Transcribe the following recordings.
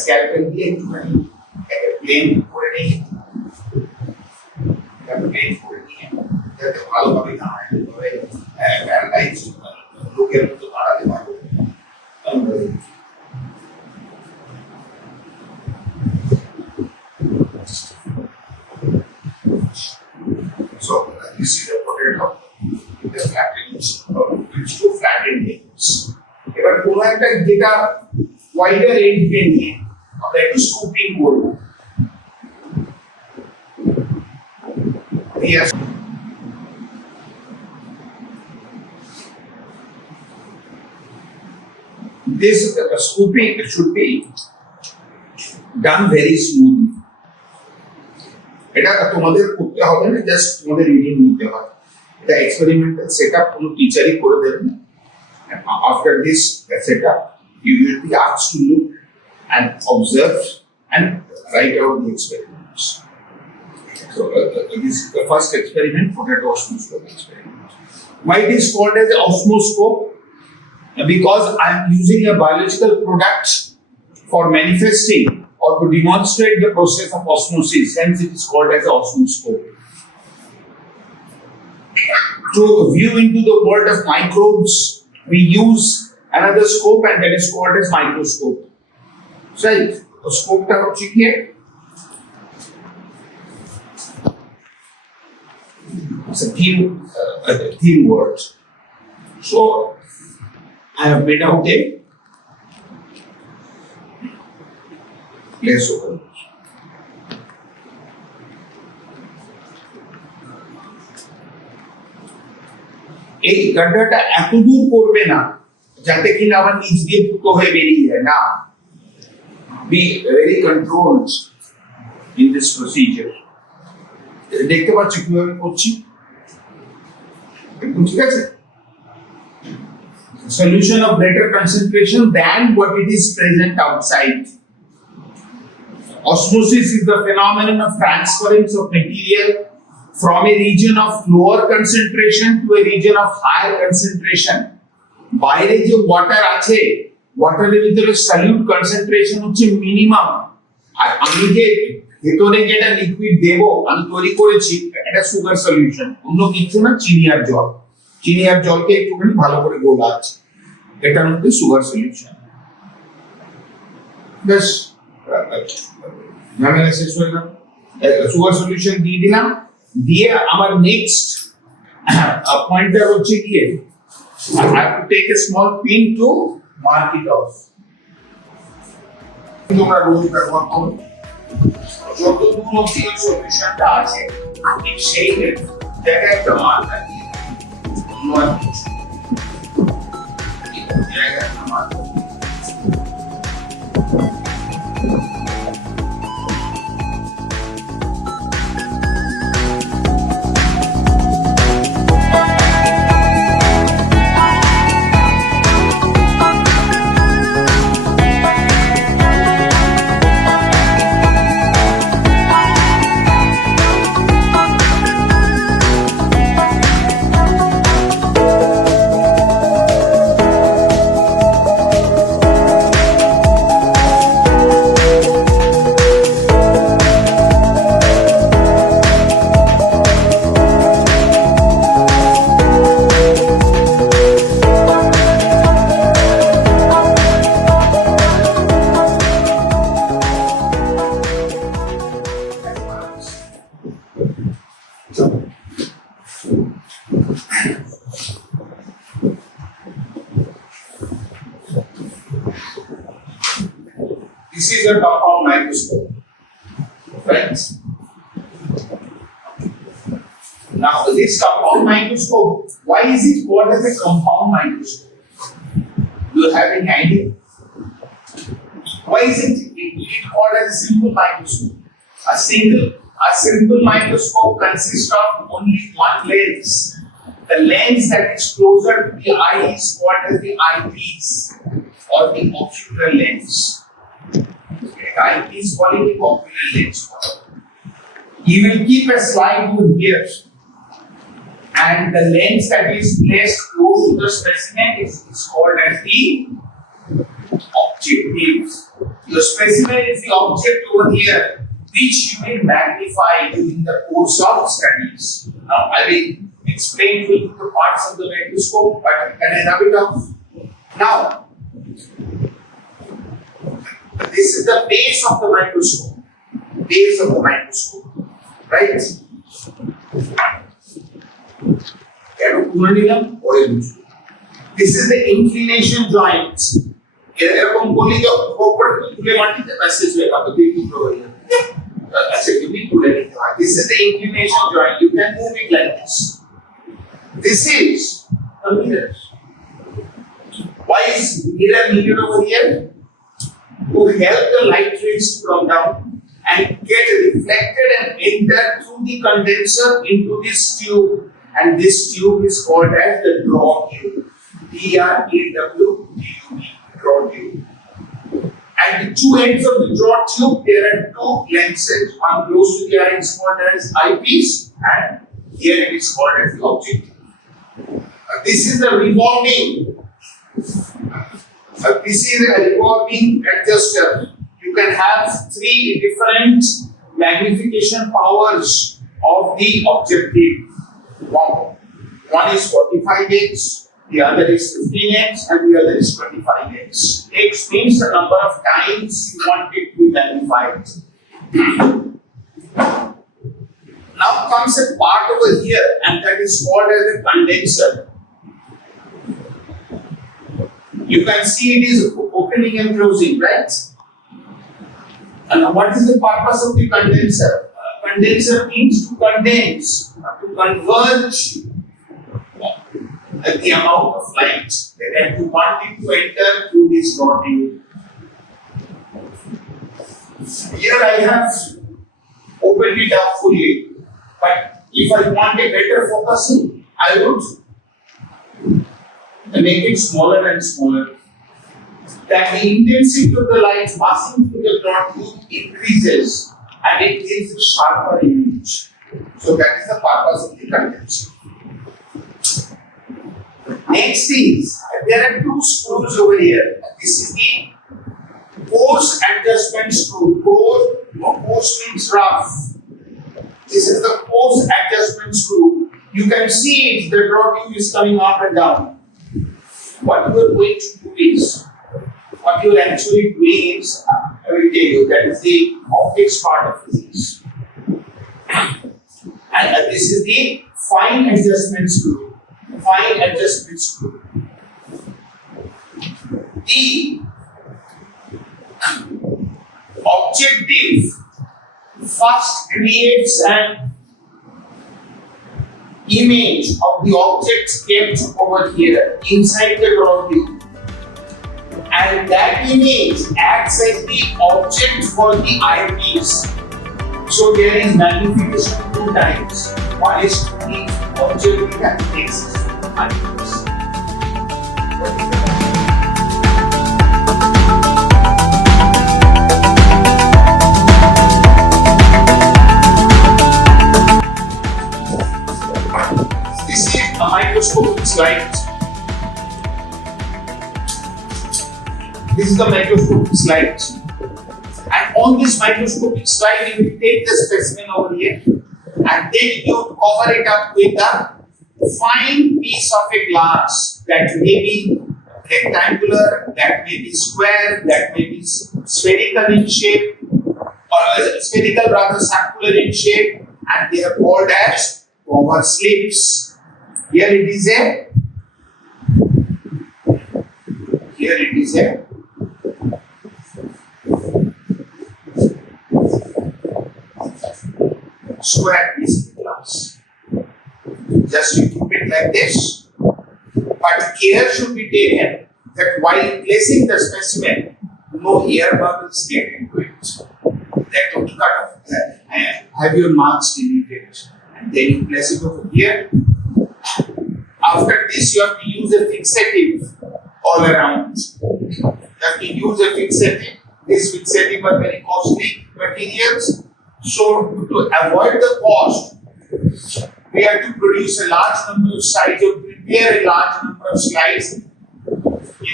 Scalpel দিয়ে একটুখানি plane করে নিই, প্লেন করে নিয়ে যাতে ভালোভাবে দাঁড়ায়, তবে প্যারালাইজ লোকের মতো দাঁড়াতে পারবো। So this is a potato with the flattened, it's two flattened ends. এবার কোন একটা যেটা ওয়াইডার এন্ড কে নিয়ে আমরা একটু স্কুপিং করব। Yes. This scooping should be done very smoothly. এটা তোমাদের করতে হবে না, জাস্ট তোমাদের রিডিং নিতে হবে। এটা এক্সপেরিমেন্টাল সেটআপ কোনো টিচারই করে দেবে না। After this setup, you will be asked to look and observe and write out the experiments. So this is the first experiment, potato osmoscope experiment. Why it is called as osmoscope? Because I am using a biological product for manifesting or to demonstrate the process of osmosis, hence it is called as osmoscope. To view into the world of microbes, we use another scope, and that is called as microscope. Right? The scope ta hoche ki it's a thin word. So I have made out a place over. এই গাড্ডাটা এত দূর করবে না যাতে কিনা আবার নিচ দিয়ে ফুটো হয়ে বেরিয়ে যায় না। Be very controlled in this procedure. দেখতে পাচ্ছ কিভাবে করছি, একদম ঠিক আছে। Solution of greater concentration than what it is present outside. Osmosis is the phenomenon of transference of material from a region of lower concentration to a region of higher concentration. বাইরে যে water আছে, ওয়াটারের ভিতরে solute concentration হচ্ছে minimum, আর আমি যে ভেতরে যেটা liquid দেব আমি তৈরি করেছি এটা সুগার সলিউশন, অন্য কিছু না, চিনি আর জল। চিনি আর জলকে একটুখানি ভালো করে গোলা আছে, এটার মধ্যে সুগার সলিউশন। বেশ ঝামেলা শেষ হয়ে গেল। সুগার সলিউশন দিয়ে দিলাম, দিয়ে আমার নেক্সট পয়েন্টার হচ্ছে গিয়ে I have to take a small pin to mark it off. তোমরা রোজ ব্যবহার করো, যতদূর অবধি সলিউশনটা আছে ঠিক সেই জায়গায় একটা মার্কার দিয়ে জায়গায় একটা marker. This is a compound microscope, friends. Now, this compound microscope, why is it called as a compound microscope? Do you have any idea? Why is it called as a simple microscope? A simple microscope consists of only one lens. The lens that is closer to the eye is called as the eyepiece or the ocular lens. Eyepiece calling the ocular lens. You will keep a slide over here and the lens that is placed close to the specimen is called as the objective. Your specimen is the object over here, which you will magnify during the course of studies. Now, I will explain to you the parts of the microscope, but can I rub it off? Now, this is the base of the microscope. Base of the microscope, right? This is the inclination joint. এরকম বলি যে উপর তুলে মাটিতে passage হয়ে গেল দেখি প্রয়োজন আচ্ছা তুমি তুলে নিতে হয় this is the inclination joint you can move it like this is a mirror why is mirror needed over here to help the light rays to come down and get reflected and enter through the condenser into this tube and this tube is called as the draw tube D-R-A-W-T-U-B draw tube. At the two ends of the draw tube, there are two lenses. One close to the eye is called as eyepiece, and here it is called as the objective. This is the revolving. This is a revolving adjuster. You can have three different magnification powers of the objective. One is 45x. The other is 15x and the other is 25x. X means the number of times you want it to be magnified. Now comes a part over here and that is called as a condenser. You can see it is opening and closing, right? And what is the purpose of the condenser? Condenser means to condense, to converge the amount of light that you want it to enter through this draw tube. Here I have opened it up fully, but if I want a better focusing, I would make it smaller and smaller. That the intensity of the light passing through the draw tube increases and it gives a sharper image. So that is the purpose of the condenser. Next is, there are two screws over here. This is the pose adjustment screw. Pose means rough. This is the pose adjustment screw. You can see it, the draw tube is coming up and down. What you are going to do is, what you are actually doing is, I will tell you, that is the optics part of physics. And this is the fine adjustment screw. Fine adjustment screw. The objective first creates an image of the object kept over here inside the draw tube, and that image acts as the object for the eyepiece. So there is magnification two times. One is to the object that takes eyepiece. This is a microscopic slide. This is the microscopic slide. And on this microscopic slide, you will take the specimen over here and then you cover it up with a fine piece of a glass that may be rectangular, that may be square, that may be spherical in shape, or spherical rather circular in shape, and they are called as cover slips. Here it is a square piece of glass. Just you keep it like this. But care should be taken that while placing the specimen, no air bubbles get into it. That would cut off and have your marks deleted. And then you place it over here. After this, you have to use a fixative all around. You have to use a fixative. These fixative are very costly materials. So to avoid the cost, we have to produce a large number of slides or prepare a large number of slides in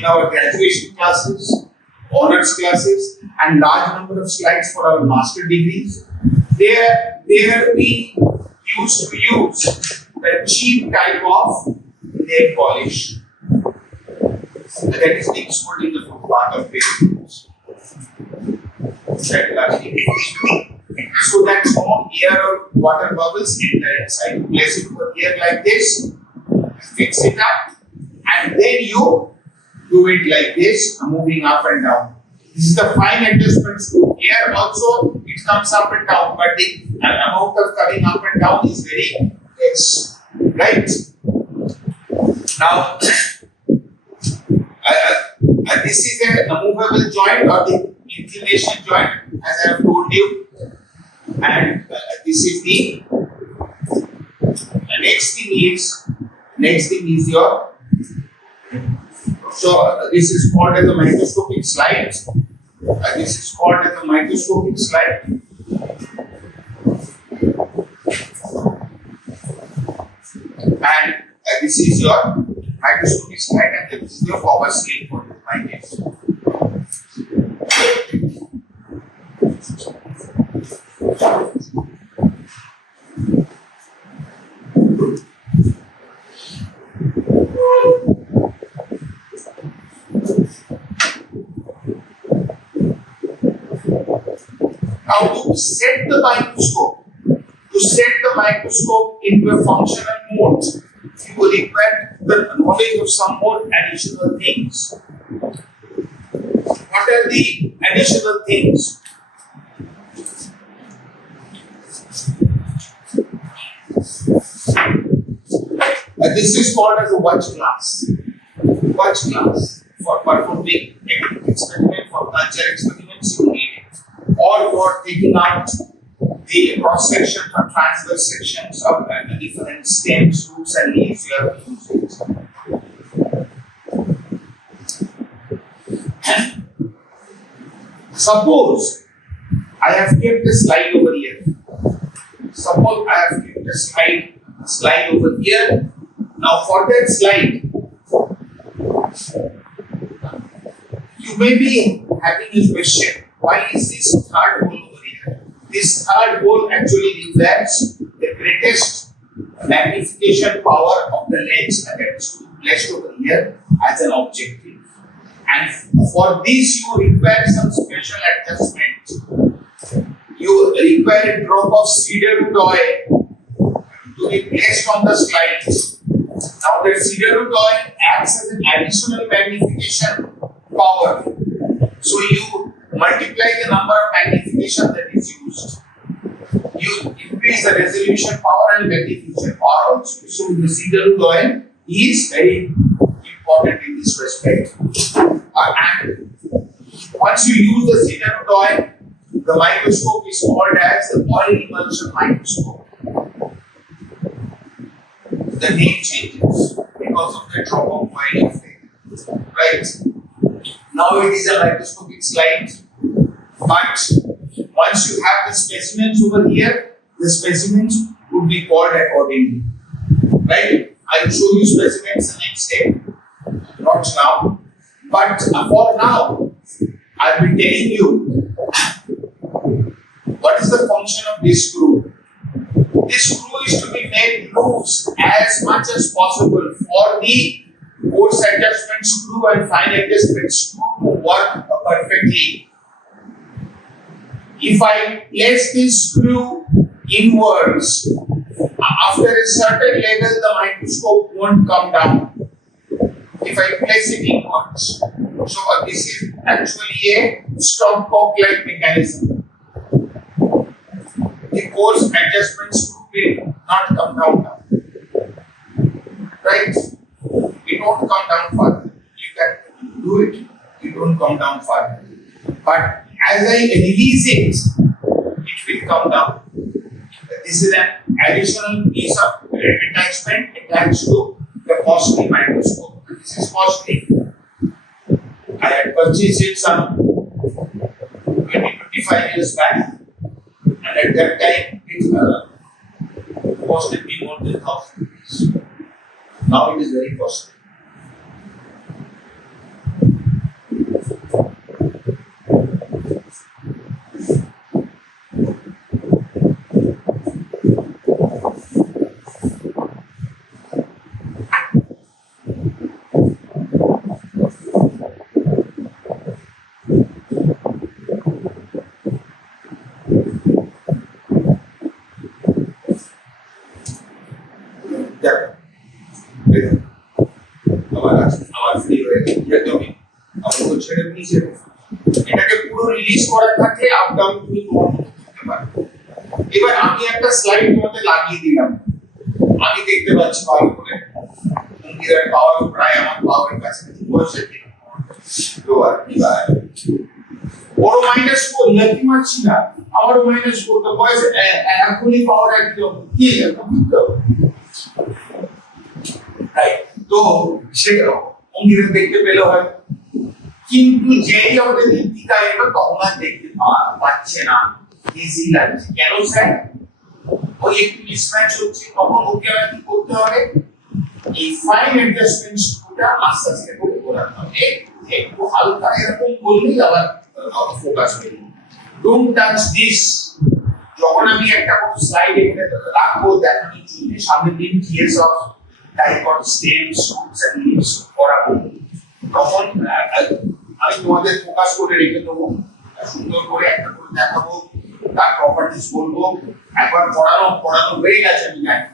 our graduation classes, honors classes, and large number of slides for our master degrees. There we used to use the cheap type of nail polish that is being sold in the footpath of vehicles. So that no air or water bubbles enter inside. Place it over here like this, fix it up, and then you do it like this, moving up and down. This is the fine adjustment screw. Here also it comes up and down, but the amount of coming up and down is very less, right? Now, this is a movable joint or the inclination joint, as I have told you, and this is the next thing is your. So this is called as a microscopic slide. This is called as a microscopic slide. And this is your microscopic slide, and this is your power slip for the microscope. Now to set the microscope into a functional mode, you will require the knowledge of some more additional things. What are the additional things? This is called as a watch glass. Watch glass for performing experiment, for culture experiments you need it, or for taking out the cross sections or transverse sections of different stems, roots, and leaves. You have to use it. Suppose I have kept a slide over here. Suppose I have kept a slide over here. Now for that slide, you may be having a question. Why is this third hole over here? This third hole actually requires the greatest magnification power of the lens, and that is to be placed over here as an objective. And for this you require some special adjustment. You require a drop of cedar root oil to be placed on the slide. Now that cedar root oil acts as an additional magnification power. So you multiply the number of magnification that is used. You increase the resolution power and magnification power also. So the cedar root oil is very important in this respect. And once you use the cedar root oil, the microscope is called as the oil emulsion microscope. The name changes because of the drop of oil effect. Right? Now it is a microscopic slide, but once you have the specimens over here, the specimens would be called accordingly. Right? I will show you specimens next step, not now. But for now, I will be telling you what is the function of this screw. This screw is to be made loose as much as possible for the coarse adjustment screw and fine adjustment screw to work perfectly. If I place this screw inwards, after a certain level the microscope won't come down. If I place it inwards. So this is actually a stopcock-like mechanism. The coarse adjustment screw will not come down now. Right? It won't come down further. You can do it. It won't come down further. But as I release it, it will come down. This is an additional piece of attachment attached to the costly microscope. This is costly. I had purchased it some 20-25 years back, and at that time it costed me more than 1,000 rupees. Now it is very costly. এটাকে পুরো release করা থাকে up down তুমি তোমার মতো করতে পারো। এবার আমি একটা স্লাইড তোমাদের লাগিয়ে দিলাম, আমি দেখতে পাচ্ছি ভালো করে মুরগির পাওয়ার প্রায় আমার পাওয়ারের কাছাকাছি বসে কিনা তো আর কি ভাই ওর -4 লাগতে পারছি না, আমার -4 তো বয়স এখনই পাওয়ার একদম কি তো রাইট। তো সেটা মুরগির দেখতে পেলে হয়, কিন্তু যেই আমাদের টিকা এলো তখন আর দেখতে পাচ্ছে না, ইজি লাগছে। কেন স্যার? ওই একটু মিসম্যাচ হচ্ছে, তখন ওকে আর কি করতে হবে, এই ফাইন অ্যাডজাস্টমেন্টসটা আস্তে আস্তে করে করাতে হবে। একটু হালকা এরকম করলেই আবার ফোকাস হয়ে যাবে। Don't touch this. যখন আমি একটা কোনো স্লাইড এখানে রাখবো দেখানোর জন্য, সামনের দিন case of dicot stems roots and leaves করাবো, তখন আমি তোমাদের ফোকাস করে রেখে দেবো, সুন্দর করে একটা করে দেখাবো, তার প্রপার্টিজ বলবো। একবার পড়ানো হয়ে গেছে আমি জানি,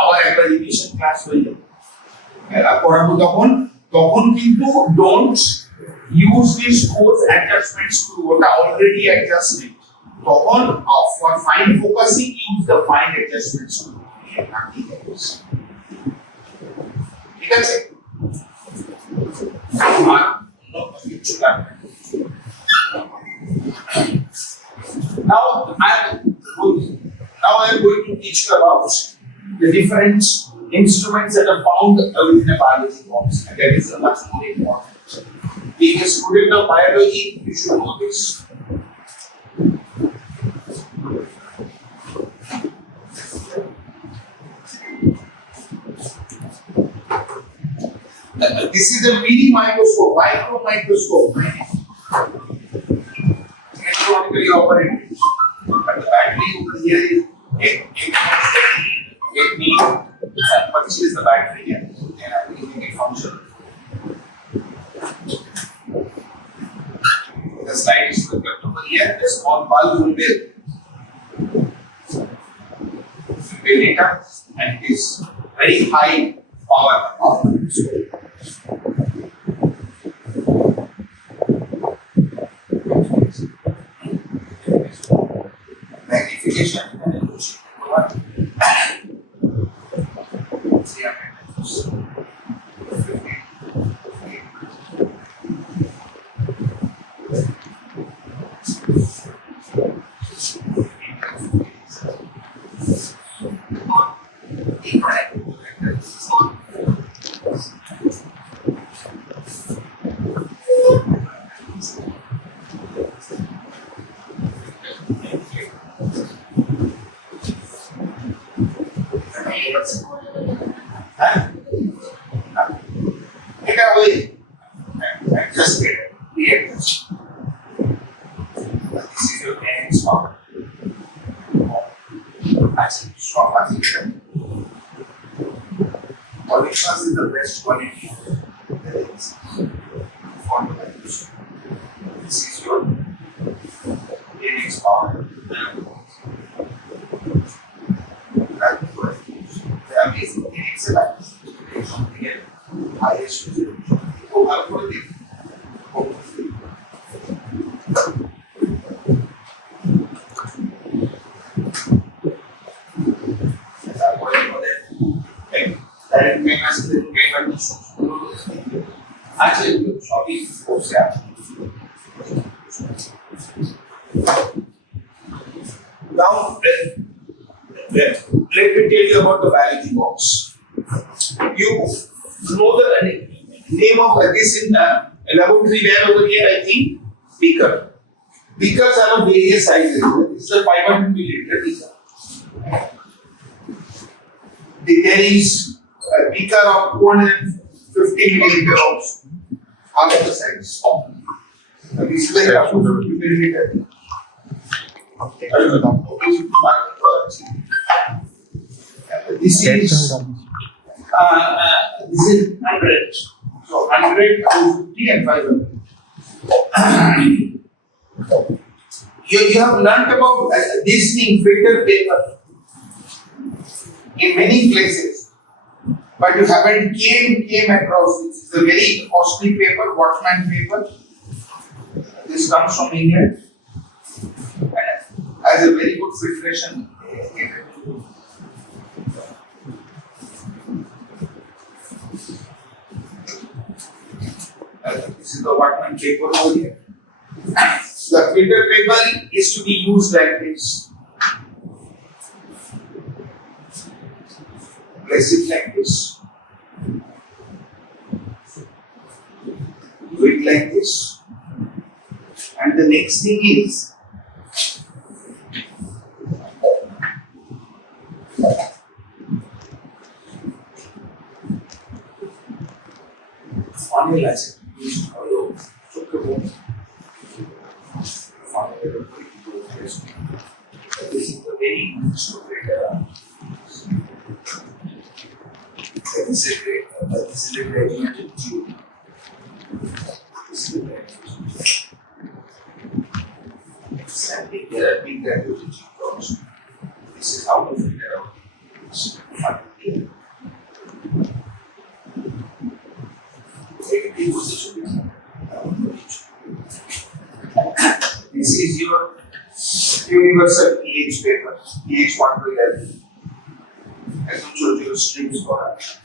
আবার একবার রিভিশন ক্লাস হয়ে যাবে পড়াবো। তখন কিন্তু don't use this coarse adjustments to ওটা অলরেডি অ্যাডজাস্টেড। তখন for fine focusing use the fine adjustments too. ঠিক আছে? Now I am going to teach you about the different instruments that are found within a biology box, and that is much more important. Being a student of biology, you should know this. This is a mini microscope, microscope. Electronically operated. But the battery over here is let me purchase the battery and then I will make it function. The slide is kept over here. The small bulb will be lit up, and it is very high power. Magnification and illusion. Osmoscope is the best quality formula. This is your NX power. The amazing NX something else. Highest resolution. Oh, how for this? Now, let me tell you about the biology box. You know the name of this in laboratory where over here, I think, beaker. Beakers are of various sizes. This is a 500 milliliter beaker. There is a beaker of 250 milliliter also. Half the size. This is like up to 50 milliliter. This is 100. So 100, 250 and 500. You have learnt about this thing, filter paper, in many places, but you haven't came across this. It's a very costly paper, Watchman paper. This comes from India and has a very good filtration capability. This is the Watchman paper over here. The filter paper is to be used like this. Place it like this. Do it like this. And the next thing is funnel acid. This is the very instrument. This is a graduated tube. This is a graduated tube. Exactly, there are big graduated tubes. This is how to figure out this. This is your universal pH paper, pH 1 to 11. As I told you, streams for us.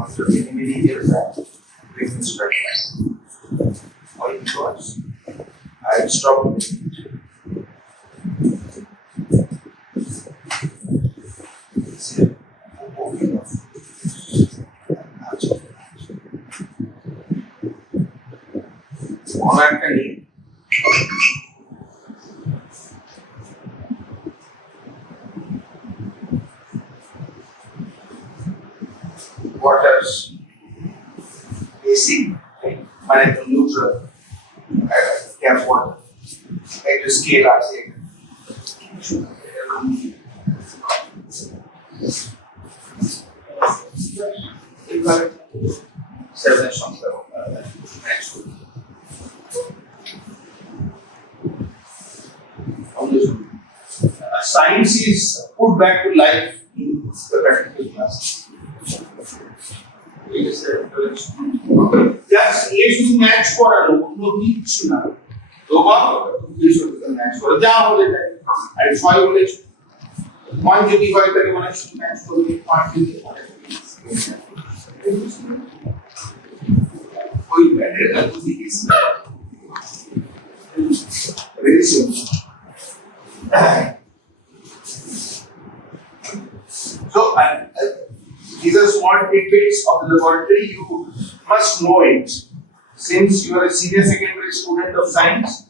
After many years, I bring this back. All it was, I stopped it. Water's basic, like neutral, tap water, like the scale I say. Science is put back to life in the practical class. Just let's match for a no need to know. This is the match for a job. I try to let 125 to match for the party. Very simple. So, these are small tidbits of the laboratory. You must know it. Since you are a senior secondary student of science,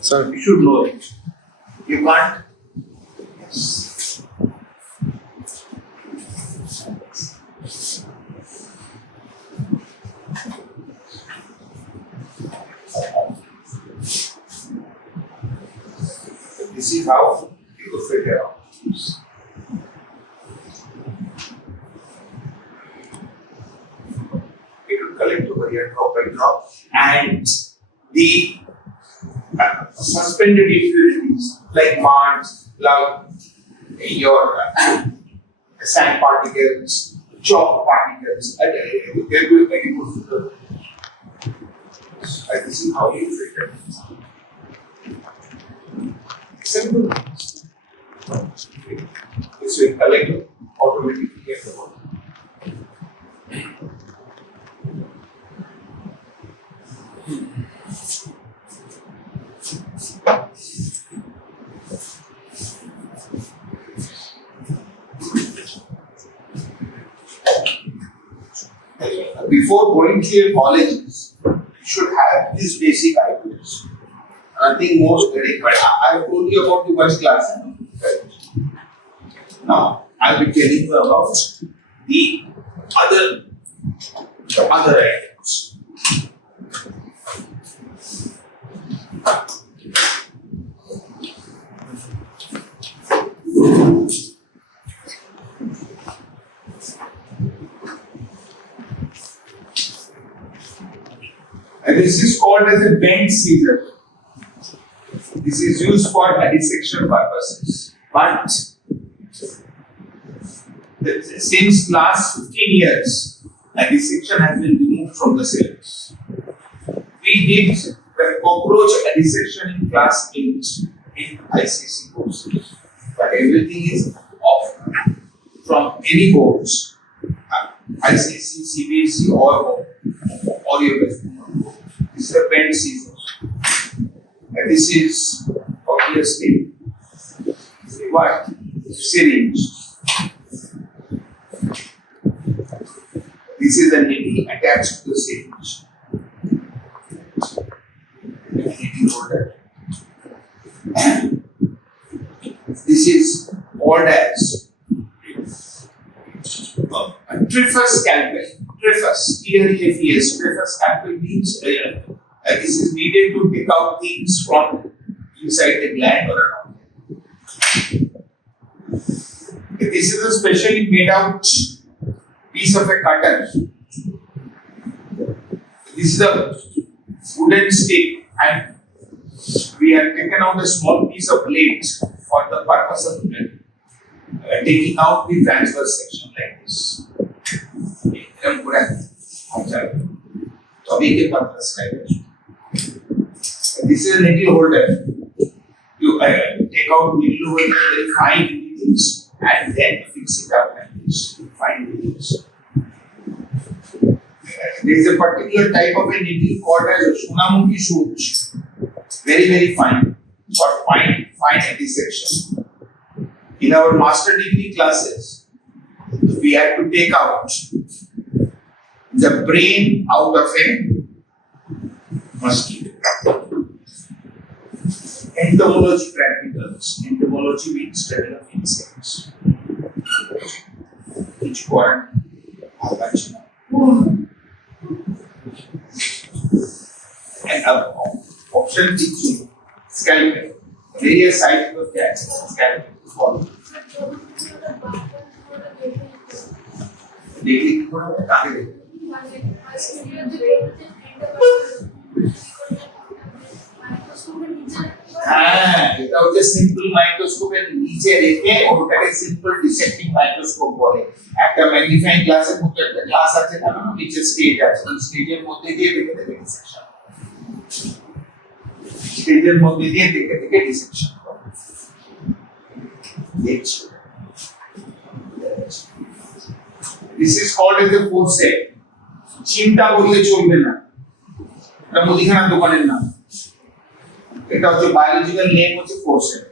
so you should know it. You can't. Yes. This is how you will figure out. Collect over here drop by drop, and the suspended impurities like mud, cloud, your sand particles, chalk particles, they're going very good to the. This is how you filter it. Simple. This will collect automatically at the bottom. Before going to your colleges, you should have these basic ideas. Nothing more studying, but I have told you about the first class. Now I'll be telling you about the other items. And this is called as a bent scissor. This is used for dissection purposes. But since last 15 years, a dissection has been removed from the syllabus. We did the cockroach dissection in class 8 in ICC courses. But everything is off from any boards, ICC, CBSE or your best. This is a bent scissor. And this is obviously what? Syringe. This is a needle attached to the syringe. Needle holder. This is called as a Triffus scalpel. Triffus, T-R-E-F-E-S. Triffus scalpel means this is needed to take out things from inside the gland or an organ. This is a specially made out piece of a cutter. This is a wooden stick, and we have taken out a small piece of plate for the purpose of taking out the transverse section like this. This is a needle holder. You take out needle holder, very fine needles, and then fix it up like this. Fine needles. There is a particular type of a needle called as Sunamukhi shoot. Very, very fine. For fine dissection. In our master degree classes, we had to take out the brain out of a mosquito. Entomology practicals. Entomology means study of insects. Which one? And our option teaching scalpel. Various sizes of cats. Scalpel. देखिए थोड़ा आगे देखिए without a simple microscope and नीचे रेखे और उठाके simple dissecting microscope बोले একটা magnifying glass এর মধ্যে একটা glass আছে না নিচে stage আছে ওই স্টেজের মধ্যে দিয়ে দেখে দেখে dissection স্টেজের মধ্যে দিয়ে দেখে দেখে dissection দেখছো This is called as a forceps. চিমটা বললে চলবে না এটা মুদিখানার দোকানের নাম এটা হচ্ছে বায়োলজিক্যাল নেম হচ্ছে forceps.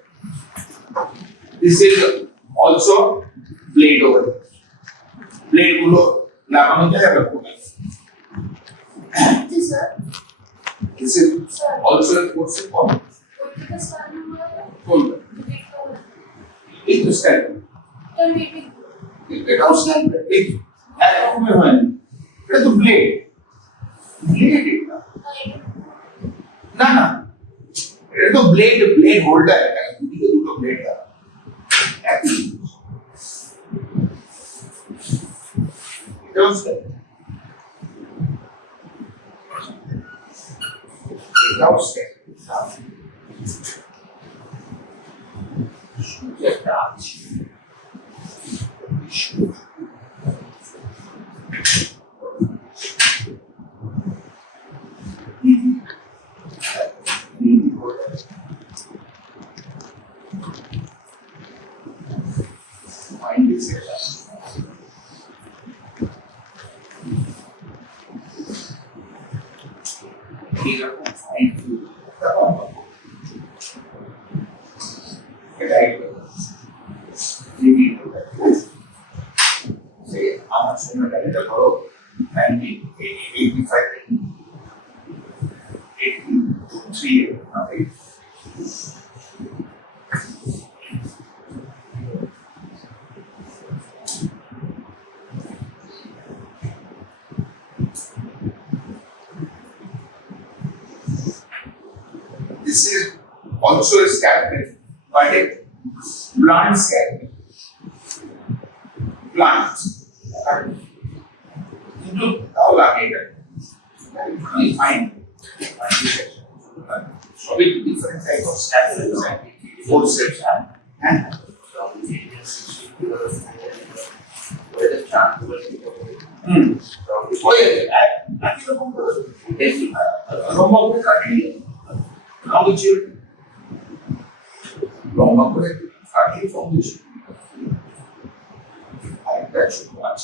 This is also blade over blade গুলো লাগানো যায় আর This is also a forceps form. It's style. It was like it এটা তো ব্লেড এটা না না এটা তো ব্লেড হোল্ডার এটা দুটো ব্লেড একই এটা হচ্ছে এটা হচ্ছে এটা আছে 3. Okay. This is also a scalpel, but a plant scalpel. Plant. Into how fine. So with different types of scalpels and forceps and oh yeah, I think long formation. That should watch.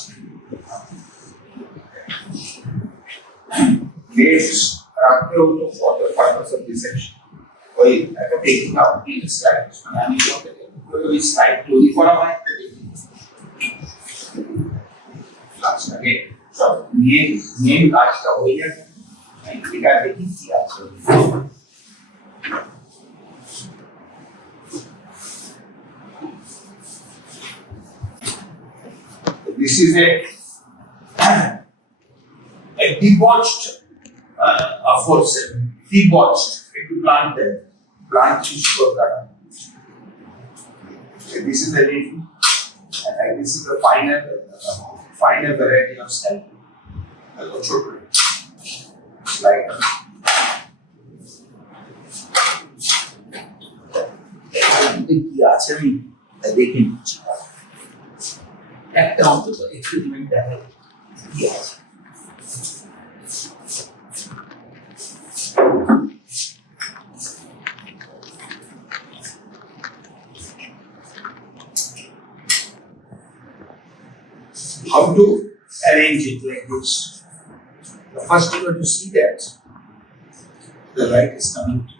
Names are also for the purpose of this section. Why taking out these slides and I'm going to slide closely for a while. Last again. So name last over here and we got the easy answer. This is a debauched forceps, debauched into plant tissue. This is the name, and this is the finer variety of cell. Like they can teach একটা অন্তত experiment দেখা yes. How to arrange it like this? First you have to see that the light is coming through.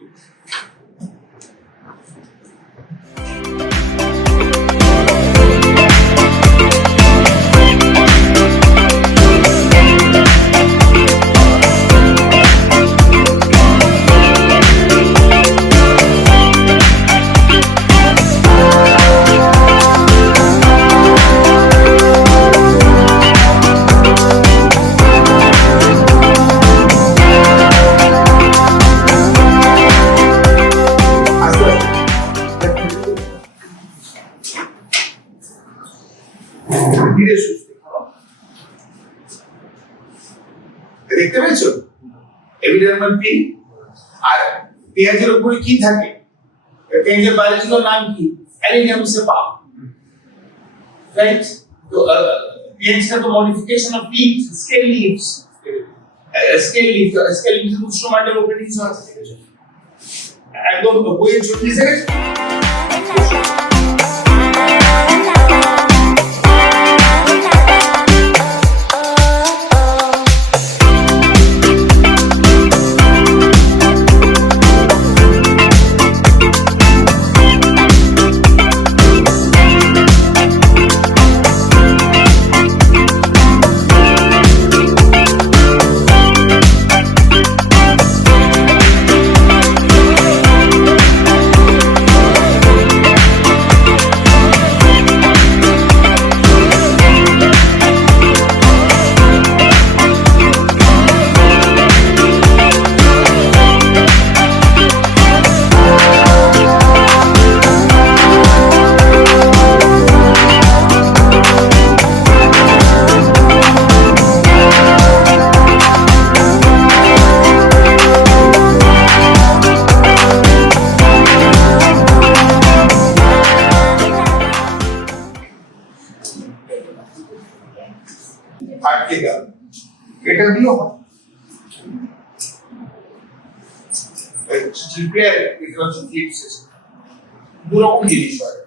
দেখতে পেয়েছো epidermal P R পেঁয়াজের উপরে কি থাকে পেঁয়াজের বায়োলজিক্যাল নাম কি অ্যালিনিয়াম সেপা রাইট তো পেঁয়াজটা তো modification of leaves scale leaves উষ্ণমণ্ডল ওপেনিংস আছে ঠিক আছে একদম বইয়ে 40 সেকেন্ড এটা দিও প্রিপেয়ার বিকজ অফ ফ্লিপস দুরকম জিনিস হয়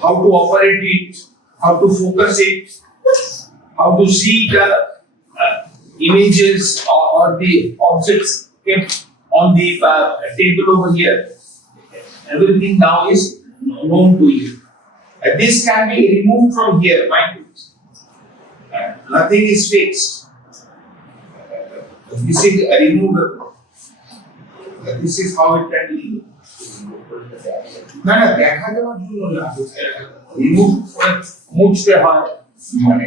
how to operate it, how to focus it, how to see the images or the objects kept on the table over here. Everything now is known to you. This can be removed from here, mind you. Nothing is fixed. This is removable. This is how it can be removed. না না দেখা যাওয়ার জন্য না remove করে মুছতে হয় মানে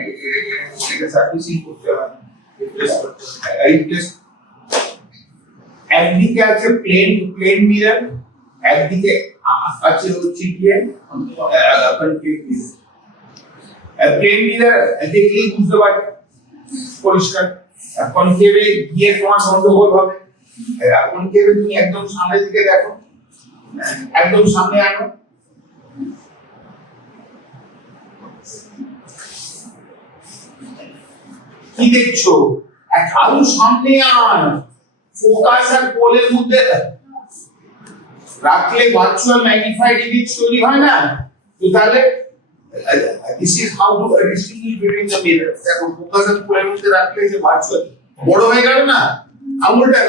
এটা সার্ভিসিং করতে হয় রিপ্লেস একদিকে আছে প্লেন মিরর একদিকে আছে হচ্ছে গিয়ে কনকেভ মিরর প্লেন মিরর দেখলেই বুঝতে পারবে পরিষ্কার কনকেভে গিয়ে তোমার গন্ডগোল হবে কনকেভে তুমি একদম সামনের দিকে দেখো একদম সামনে আনো কি দেখছো আরো সামনে আন ফোকাস আর পোলের মধ্যে রাখলে ভার্চুয়াল ম্যাগনিফাইড ইমেজ তৈরি হয় না তো তাহলে this is how to distinguish between the mirrors দেখো ফোকাস আর পোলের মধ্যে রাখলে যে ভার্চুয়াল বড় হয়ে গেল না আঙুলটা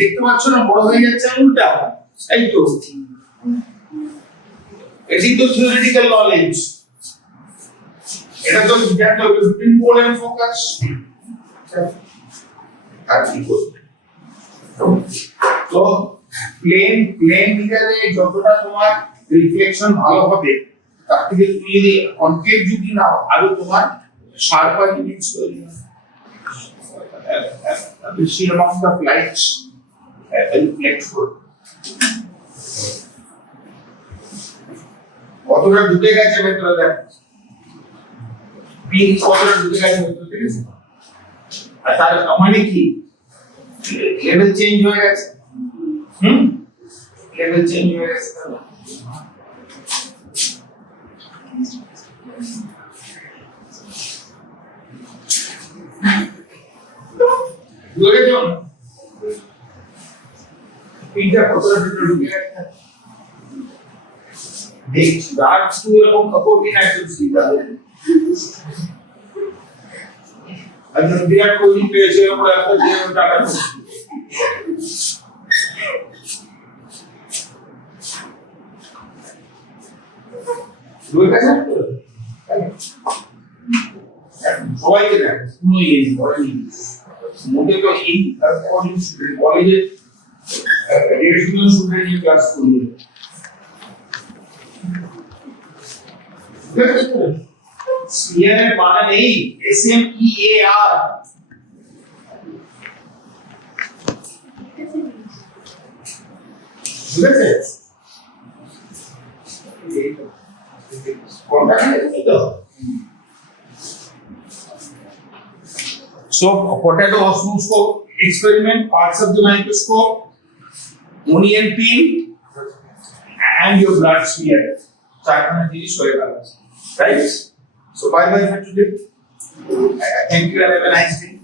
দেখতে পাচ্ছ না বড় হয়ে যাচ্ছে আঙুলটা এই তো এটি তো থিওরিটিক্যাল নলেজ এটা তো জানতে হবে বিটুইন পোল এন্ড ফোকাস আর কি করবে তো প্লেন মিররে যতটা তোমার রিফ্লেকশন ভালো হবে তার থেকে তুমি যদি কনকেভ যদি নাও আরো তোমার শার্পার ইমেজ তৈরি হবে the sheer amount of light reflect করবে কতটা ঢুকে গেছে ভেতরে দেখ পিন কতটা ঢুকে গেছে ভেতরে দেখেছো আর তার মানে কি লেভেল চেঞ্জ হয়ে গেছে লেভেল চেঞ্জ হয়ে গেছে ধরে যাও পিনটা কতটা ভেতরে ঢুকে গেছে দেখ রাত শুয়ে এরকম কাপড় কিনা একদম সিধা একজন বিরাট কোহলি পেয়েছে ওরা একটা দিয়ে টাকা দুই কাছে সবাইকে দেখ কোনো ইয়ে নেই করেনি মোটে তো এই কলেজে রেডিয়েশন স্টুডেন্ট নিয়ে ক্লাস করি স্পিয়ারের মানে নেই SMEAR বুঝেছে কোনটা কি তো so potato osmoscope experiment parts of the microscope onion peel and your blood smear চারখানা জিনিস হয়ে গেল right so bye bye for today thank you and have a nice day